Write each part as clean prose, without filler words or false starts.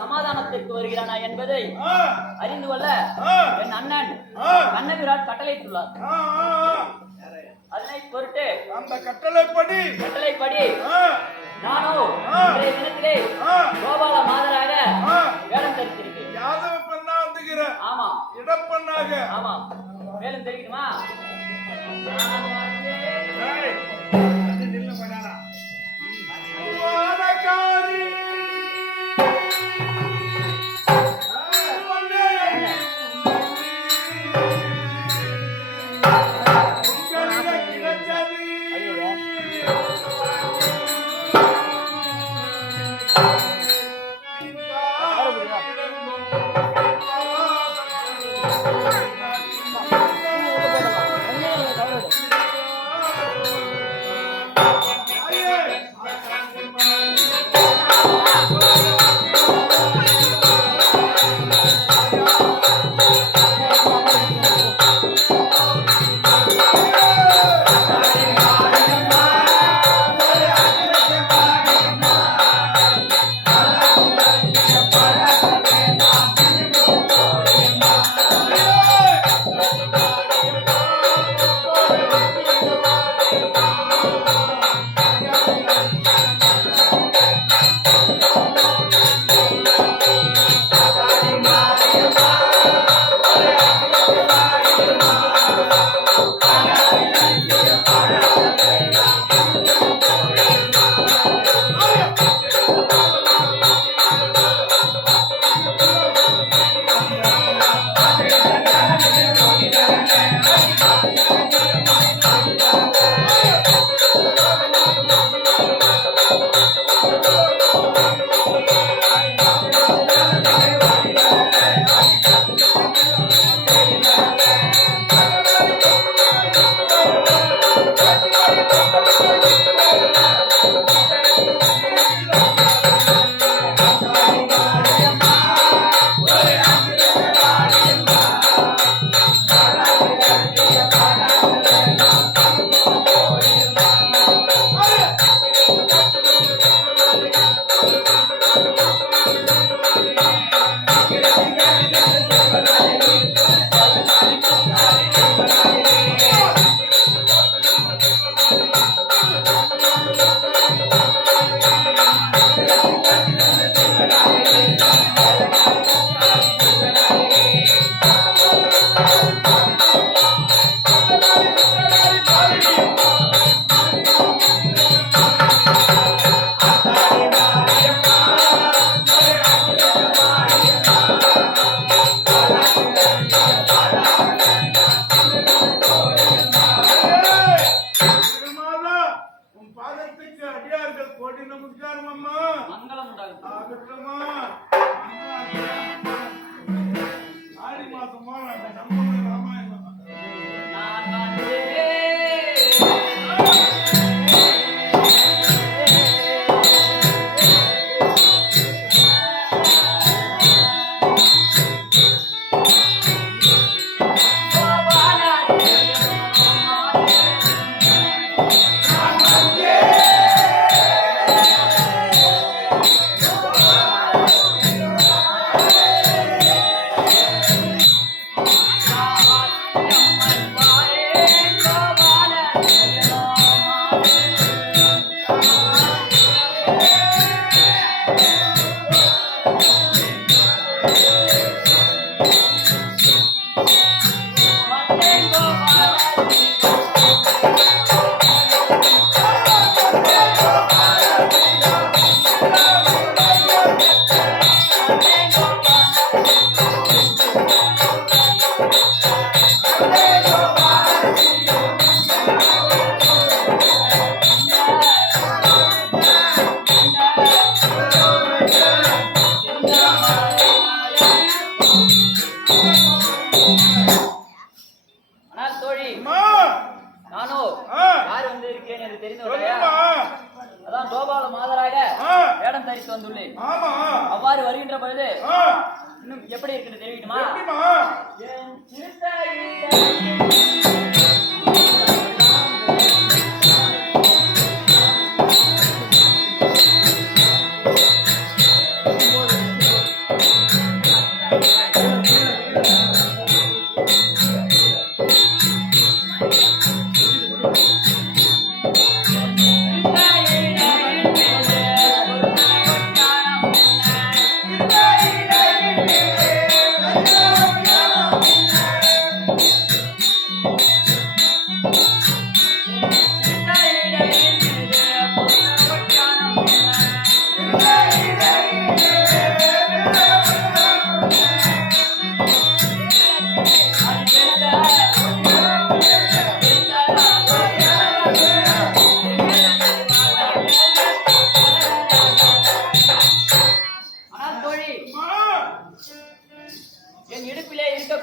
சமாதானத்திற்கு வருகிறானா என்பதை அறிந்து கொள்ள என் அண்ணன் கண்ணபிரான் கட்டளையிட்டுள்ளார். அதனை பொருட்டு அந்த கட்டளைப்படி நானோ இன்றைய தினத்திலே கோபால மாதராக வேடம் தரித்திருக்கேன். யாதவ பெண்ணா வந்துகிற? ஆமா. இடப்பண்ணாக? ஆமா. வேடம் தெரிவிக்குமா? அவ்வாறு வருகின்ற பொழுது இன்னும் எப்படி இருக்குன்னு தெரிவிக்குமா? என்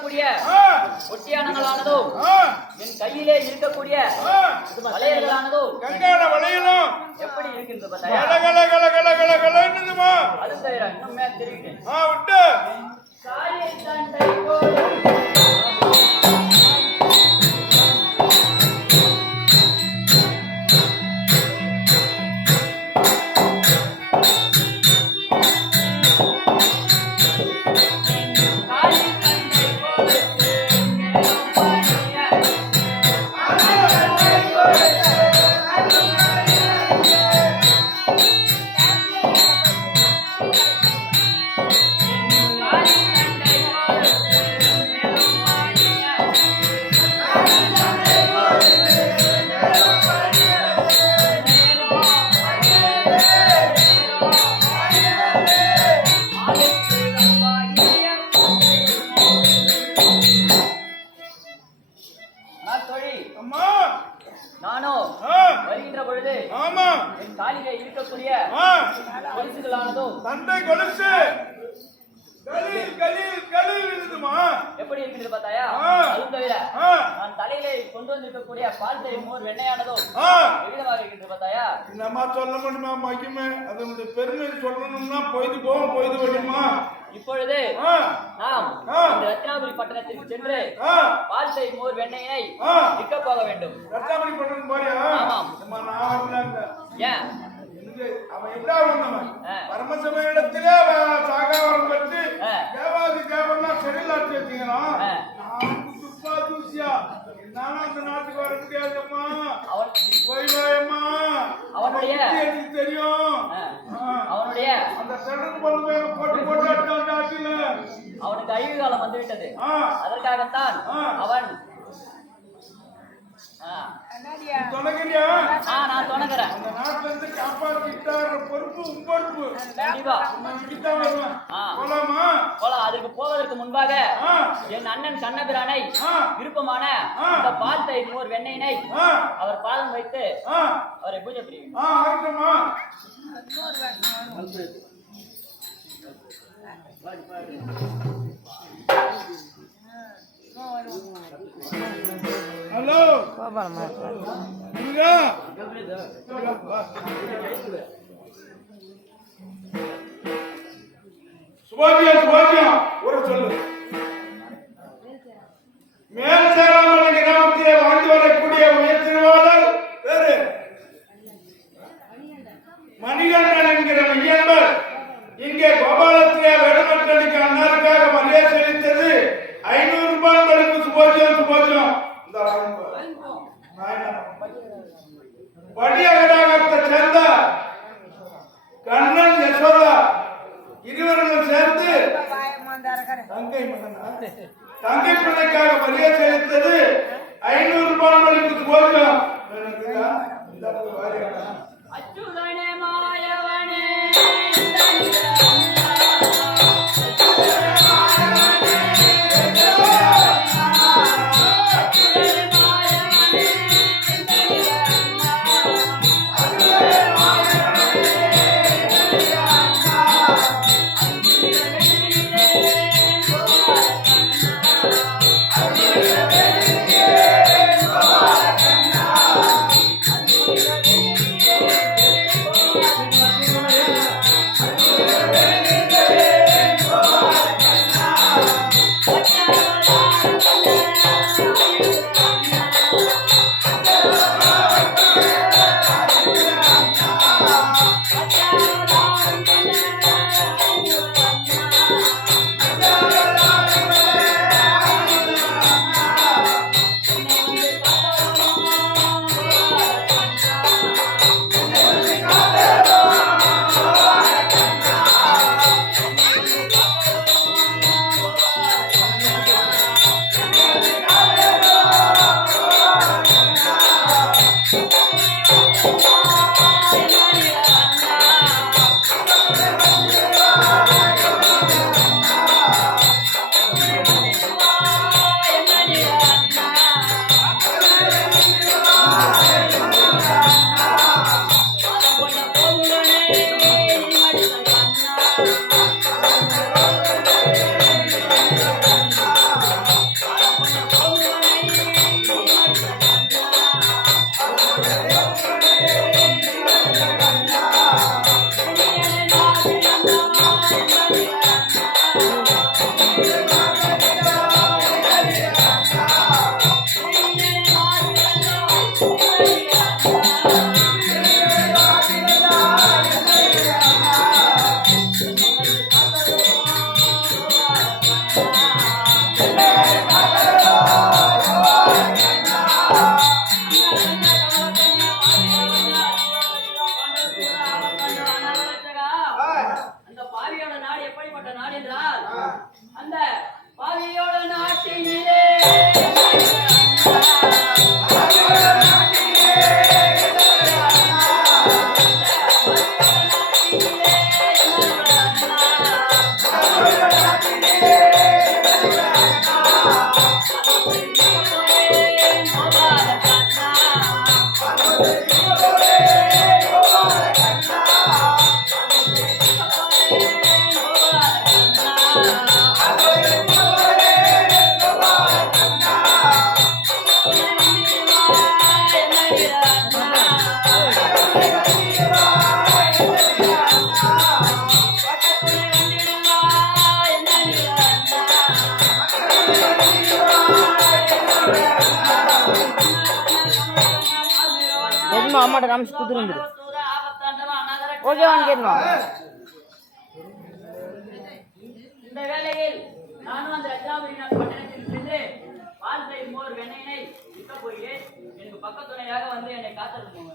இருக்கக்கூடிய ஆ, ஒட்டியானங்களானதும் ஆ, என் கையிலே இருக்கக்கூடிய ஆ. வளையல்களானதும் கங்கான வளையலும் எப்படி இருக்கின்றது பார்த்தாயா? கல கல கல கல கல கலன்னுதுமா. அது தவிர இன்னும் மேல் தெரிவிக்கிறேன். ஆ, விட்டு சாயை தண்டை போல் அம்மா. நானோ ஆ, வருகின்ற பொழுது ஆமா. என் காலிலே இருக்கக்கூடிய ஆ, கொலுசுகளானதும் தண்டை கொலுசு கலீல் கலீல் கலீல் இருக்குதுமா. எப்படி இருக்கிறது பார்த்தாயா? ஆ. அதுவும் தவிர ஆ, நான் தலையிலே கொண்டு வந்திருக்கக்கூடிய பால் தயிர் மோர் வெண்ணையானதும் ஆ. விகிதமாக இருக்கின்றது பார்த்தாயா? என்னம்மா சொல்ல முடியுமா மகிமை? அதனுடைய பெருமை சொல்லணும்னா பொய்து போகும், பொய்து வடிமா. இப்பொழுது ஆ, நாம் ஆ. இந்த ரத்னாபுரி பட்டணத்திற்கு சென்று ஆ, பால் தயிர் மோர் வெண்ணையினை ஆ. விற்க போக வேண்டும். ரத்தாமணி பட்டணம் போறியா? ஆமாம். அம்மா, நான் வரலங்க. ஏன்? எனக்கு அவன் எப்படா வந்தவன்? ஆ. பரமசமயத்திலே சாகாவரம் பெற்று ஆ. தேவாதி தேவன்னா செடிலாச்சு வச்சுக்கிறான். ஆ. நான் துப்பா தூசியா என்னால அந்த நாட்டுக்கு வர முடியாதம்மா. அவன் போய் வாயம்மா. அவனுடைய எனக்கு தெரியும். ஆ. ஆ. அவனுடைய அந்த செடல் கொண்டு போய் போட்டு போட்டு அடிச்சான் காட்டுல. அவனுக்கு அழிவு காலம் வந்துவிட்டது. ஆ. அதற்காகத்தான் ஆ. அவன் தொடங்கியா? நான் தொடங்குறேன். அந்த நாட்டுல இருந்து காப்பாற்றிட்டார் பொறுப்பு உன் பொறுப்பு. கண்டிப்பா இங்கிட்ட வருவேன். ஆ. போலாமா? போலாம். அதற்கு போவதற்கு முன்பாக ஆ. என் அண்ணன் கண்ணபிரானை ஆ. விருப்பமான ஆ. இந்த பால் தயிர் மோர் வெண்ணையினை ஆ. அவர் பாதம் வைத்து ஆ. அவரை பூஜை புரியும். ஆ, ஆகட்டுமா? ஹலோ முருகா. சுபாஜியா சுபாஜியா ஒரு சொல்லு. மேல் சேராமலை கிராமத்திலே வாழ்ந்து வரக்கூடிய உயர்த்திருவாளர் பேரு மணிகண்டன் என்கிற மையன்பர் இங்கே கோபாலத்திலே வேடமற்றடிக்கு அன்னாருக்காக மரியாதை செலுத்தது 500 ரூபாய் மதிப்பு. சுபோஜியம் சுபோஜியம். இந்த வடியகராகத்தை சேர்ந்த கண்ணன் யசோதா இருவரும் சேர்ந்து தங்கை பிள்ளைக்காக மரியாதை செலுத்தது 500 ரூபாய் மதிப்பு. சுபோஜியம். அச்சுதனே மாயவனே ಟಮಾಟೋ ರಾಮ್ಸ್ ಕುದುರುಂದ್ರು ஓகே வாங்க கேட்கணும் இந்த வேளையில் நானும் அந்த ரத்னாபுரிநாத் பட்டணத்தில் சென்று பால் தயிர் மோர் வெண்ணெயினை விற்க போகிறேன். எனக்கு பக்கத்துணையாக வந்து என்னை காத்திருக்கணும்.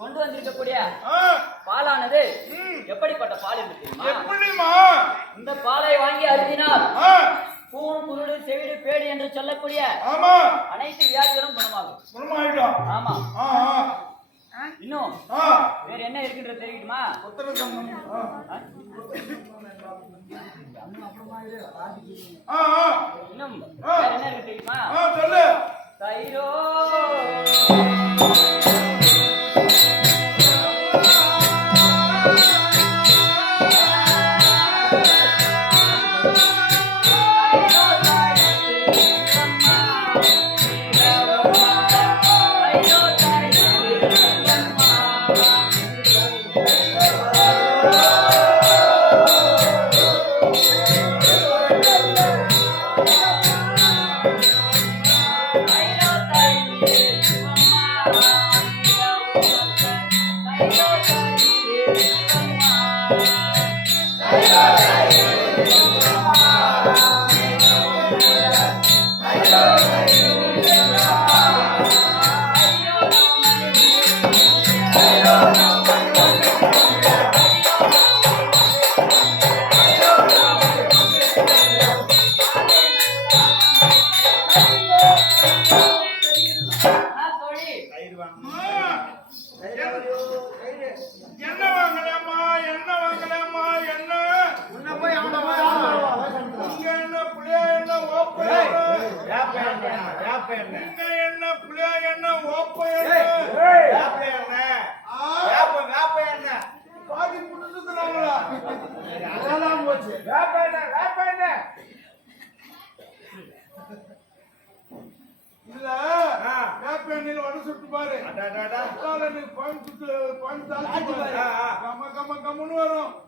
கொண்டு வந்திருக்கக்கூடிய பாலானது எப்படிப்பட்ட பால் என்று தெரியுமா? இந்த பாலை வாங்கி அருந்தினால் கூணு குருடு செவிடு பேடு என்று சொல்லக்கூடிய அனைத்து வியாதிகளும் குணமாகும். ஆமா. இன்னும் வேற என்ன இருக்குன்றது தெரியுமா? இன்னும் வேற என்ன இருக்கு தெரியுமா? தயிரோ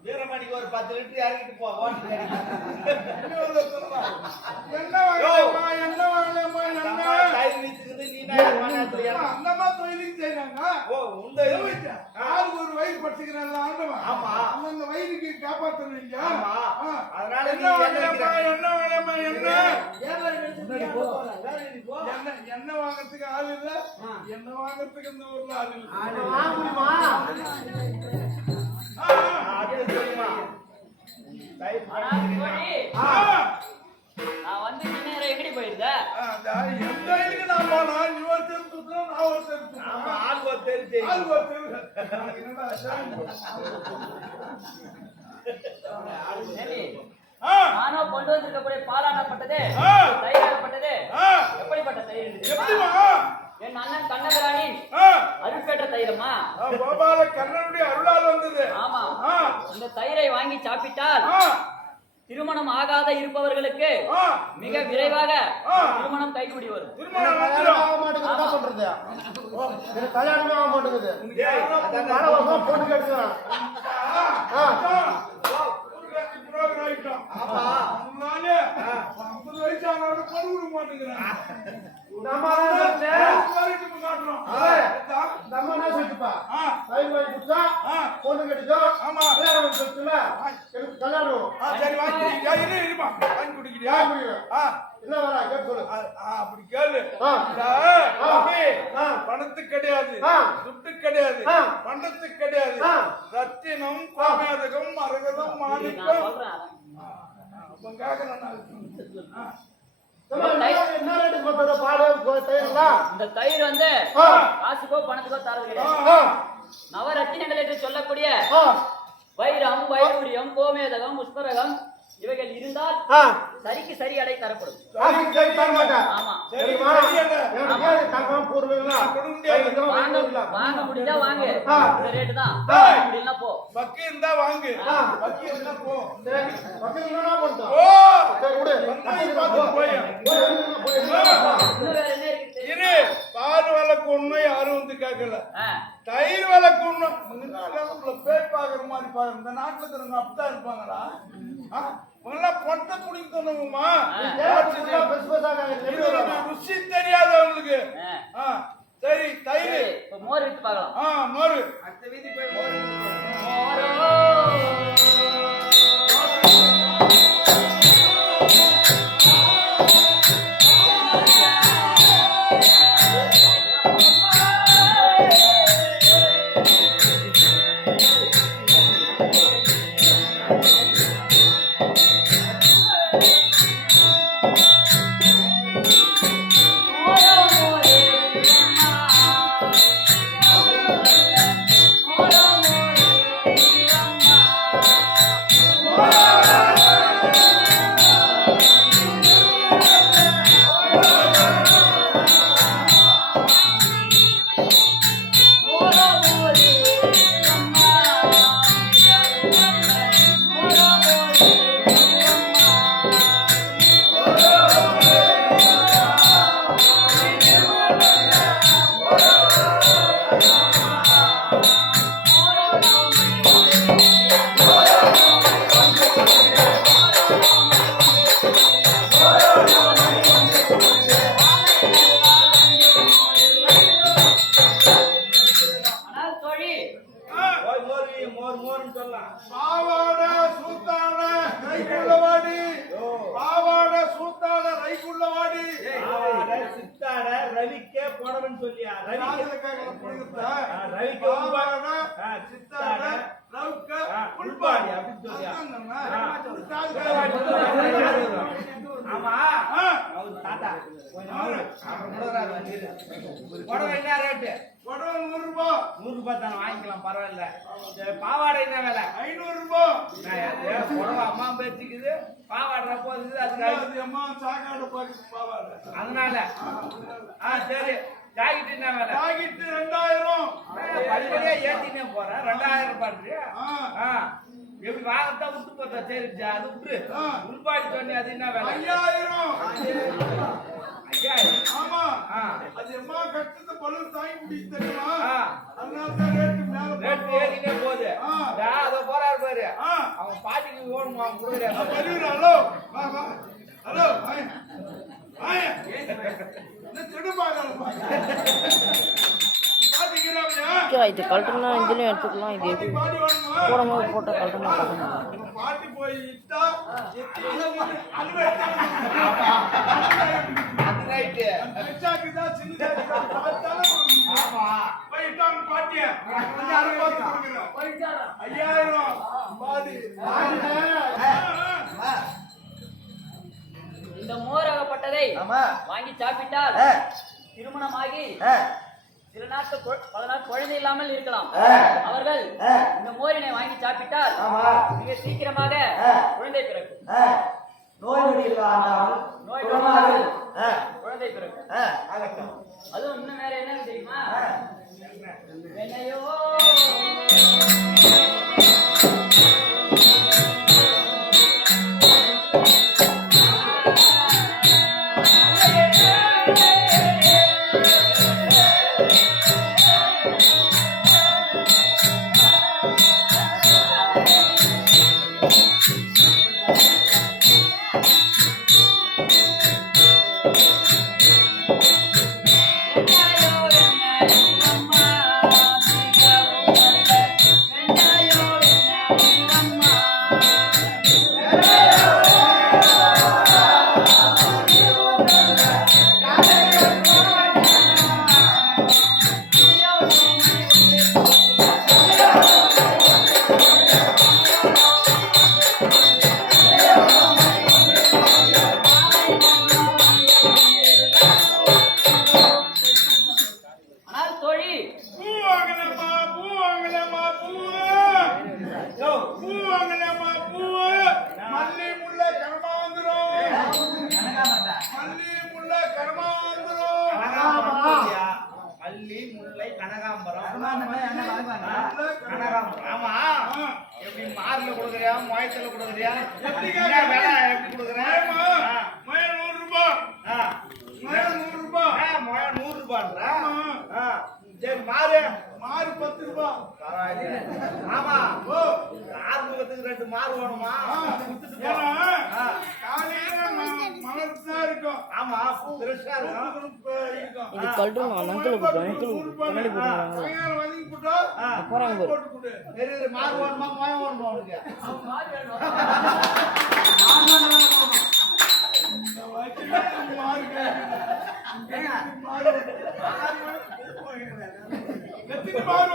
வீரமணிக்கு ஒரு 10 லிட்டர் இறக்கிட்டு போ. ஒரு வயிறு படுத்துக்கிறேன் அந்த வயிறுக்கு காப்பாற்றணும். அதனால என்ன வாங்கறதுக்கு ஆள் இல்ல, என்ன வாங்கறதுக்கு இந்த ஊர்ல ஆள் இல்ல. நான் வந்து எங்கடி போயிருந்த எந்த வயலுக்கு நான் போனா நான் ஒரு தெரு ஆமா, ஆள் ஒரு தெரு தெரியும். ஆள் ஒரு தெரு என்னடா சரி, ஆ நானும் கொண்டு வந்திருக்கக்கூடிய பாலானப்பட்டது ஆ. தயிராகப்பட்டது ஆ எப்படிப்பட்ட தயிர் என்று தெரியுமா? எப்படிமா என் அண்ணன் கண்ணபிரானின் ஆ அருட்பெற்ற தயிரம்மா. கோபால கண்ணனுடைய அருளால் வந்தது ஆமா, ஆ இந்த தயிரை வாங்கி சாப்பிட்டால் ஆ திருமணம் ஆகாத இருப்பவர்களுக்கு ஆ மிக விரைவாக ஆ. திருமணம் கைகூடி வரும். திருமணம் கல்யாணம் வந்துரும். ஆக மாட்டேங்குது, என்ன பண்றது? எனக்கு கல்யாணமே ஆக மாட்டேங்குது. உனக்கு யாரா பல வருஷமா பொண்ணு கேட்டுக்கிறேன். ஆ ஒரு புரோகிராம் ஆயிட்டோம். ஆமா. முன்னாலே 50 வயசு ஆனவங்க பொண்ணு கொடுக்க மாட்டேங்கிறாங்க. நம்ம தான் சொல்லிட்டேன். வரைக்கும் காட்டுறோம். இந்த அம்மா என்ன சொல்லிட்டுப்பா? ஆ தயிர் வாங்கி குடிச்சா ஆ பொண்ணு கட்டிக்கும். ஆமா. கல்யாணம் பண்ணி சொல்லிட்டுல, எனக்கு கல்யாணம் ஆ சரி வாங்கி குடிக்கிறியா? இருமா வாங்கி குடிக்கிறியா? வாங்கி குடிக்கிறேன். ஆ என்ன வரா கேட்டு சொல்லு. அப்படி கேளு. ஆ. தம்பி, ஆ. பணத்துக்கு கிடையாது, ஆ. துட்டுக்கு கிடையாது, ஆ. பண்டத்துக்கு கிடையாது, ஆ. ரத்தினம், கோமேதகம், மரகதம், நான் மாணிக்கம். சொல்றேன். அப்ப கேட்கறேன் நான். ஆ. என்ன ரேட்டுக்கு பார்த்தா பால் தயிர்லாம்? இந்த தயிர் வந்து ஆ. காசுக்கோ பணத்துக்கோ தரது ஆ. கிடையாது. ஆ. நவரத்தினங்கள் என்று சொல்லக்கூடிய ஆ. வைரம், வைடூரியம், கோமேதகம், புஷ்பரகம் இவைகள் இருந்தால் ஆ. சரிக்கு சரி அடை தரப்படும். காசு சரி தர மாட்டேன். ஆமா, சரி, சரிம்மா. சரி என்ன? எனக்கு ஏன் தரமா போடுவீங்களா? கொடுக்க முடியாது. வாங்க முடிஞ்சா வாங்க, ஆ. இந்த ரேட்டு தான். டேய். முடியலன்னா போ. பக்கி இருந்தா வாங்கு. ஆ. பக்கி இருந்தா போ. சரி, பக்கத்துல என்ன பண்ணுறோம்? ஓ சரி, விடு. வந்து பார்த்து போய். இன்னும் வேற என்ன இருக்கு தெரியுமா? இரு, பால் விலைக்கு ஒண்ணும் யாரும் வந்து கேட்கல. ஆ, தயிர் விலைக்கு ஒண்ணும் உங்களை பேய் பாக்குற மாதிரி பாக்குற. இந்த நாட்டுல இருக்கிறவங்க அப்படித்தான் இருப்பாங்களா? உங்களெல்லாம் பொட்டை குடிக்கணுமா? ருசி தெரியாதவங்களுக்கு. ஆ. ஆ, சரி தயிர். சரி, இப்ப மோர் விட்டு பார்க்கலாம். ஆ மோரு. அடுத்த வீதி போய் மோர் எடுத்துட்டு வா. மோரோ. ஆனால் தோழி, ஆ, போய் மோர் வி, மோர் மோர்னு சொல்லலாம். பாவாடை சூத்தாட ரைக்குள்ளவாடி. பாவாடை சூத்தாட ரைக்குள்ளவாடி. ஆவாட, சித்தாட, ரவிக்கே புடவைன்னு சொல்லியா? ரவிக்கே காதுல கேட்கல புரியுதா? ரவிக்கே உள்பாடி. பாவாடை சித்தாட ரவுக்க உள்பாடி அப்படின்னு சொல்லியா? ஆமா, ஆ. அவரு தாத்தா கொஞ்சம் அவரு அப்புறம் முடவராஜ் வந்துரு. புடவை என்ன ரேட்டு? புடவை 100 ரூபாய். 100 ரூபாய் தானே, வாங்கிக்கலாம், பரவாயில்ல. சரி, பாவாடை என்ன விலை? 500 ரூபாய். புடவை அம்மா பேச்சுக்குது, பாவாடை போகுது, அதுக்கு அது அம்மா சாக்காடு பாக்கெட் பாவாடை. அதனால சரி, ஜாக்கெட் என்ன விலை? பாக்கெட் 2000. படிப்படியா ஏத்தினே போறேன், 2000 ரூபாய். ஆ. எப்படி வாங்கத்தான் விட்டு போட்டா? சரி, அது விட்டு ஆ. உள்பாடி சொன்னி, அது என்ன விலை? 5000. 5000. ஆமா. ஆ. அது அம்மா கஷ்டத்தை பலர் தாங்கி முடிச்சு தெரியுமா? ஆ. அதனால தான் ரேட்டு மேல ரேட் ஏறினே போகுது. ஆ. அதை போறாரு பாரு, ஆ. அவன் பாட்டிக்கு ஓடுமா, அவன் கொடுக்குறாரு. பதிவு. ஹலோ வா வா. ஹலோ வாய் வாய். என்ன திருடு பாக்கல பாட்டிக்கிறாங்க. இது கழட்டலாம், இதுலயும் எடுத்துக்கலாம். இது எப்படி பாட்டி வாங்கணும். போடும்போது போட்டால் கழட்டணும் கழட்டணும். பாட்டி போய் இட்டா எத்தி அலுவ அது ரைட்டு. எச்சாக்குதா சின்னதா பார்த்தாலும் ஆமா, போய் இட்டாங்க பாட்டிய கொஞ்சம் அனுபவம் கொடுக்குறேன். 5000 பாதி. இந்த மோரகப்பட்டதை ஆமா. வாங்கி சாப்பிட்டால் திருமணமாகி சில நாட்கள் பல நாள் குழந்தை இல்லாமல் இருக்கலாம். அவர்கள் இந்த மோரினை வாங்கி சாப்பிட்டால் மிக சீக்கிரமாக குழந்தை பிறக்கும். நோய் நொடி இல்லாமல் நோய் குணமாகுது. குழந்தை பிறக்கும். ஆகட்டும். அதுவும் இன்னும் வேற என்ன தெரியுமா? வெண்ணையோ ஆனால் தோழி பூ வாங்கலம்மா பூ வாங்கலம்மா பூ பூ வாங்கலம்மா பூ மல்லி முல்லை கனமா வந்துரும் மல்லி முல்லை கனமா வந்துரும் மல்லி முல்லை கனகாம்பரம் கனகாம்பரம். ஆமா எப்படி மார்ல கொடுக்குறியா முயத்துல கொடுக்குறியா எப்படி என்ன வேலை எப்படி கொடுக்குறேன் மயம் 100 ரூபாய் மயம் 100 ரூபாய் முயம் 100 ரூபான்ற ஆமா. சரி மாறு மாறு 10 ரூபாய் பரவாயில்ல ஆமா ஓ ஆறுமுகத்துக்கு 2 மாறு வேணுமா குடுத்துட்டு போ. ஏன்னா காலையில மலர்தான் இருக்கும் ஆமா பெருசா இருக்கும் இது கல்ட்டும் அங்கிள் கண்ணாடி போடுறாங்க சாயங்காலம் வதக்கி போட்டா போறாங்க பாரு. போட்டு கொடு. பெரிய மாறு வேணுமா முயம் வேணுமா உனக்கு மாறு மாறு எத்தனை மாறு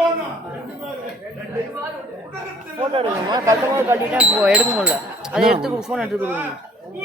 வேணும்? 2 மாறு. போட்டோ எடுக்கணுமா கழுத்தும் போது கழட்டிட்டா எடுக்க முடியல அதை எடுத்து ஃபோன் எடுத்து கொடுங்க பூ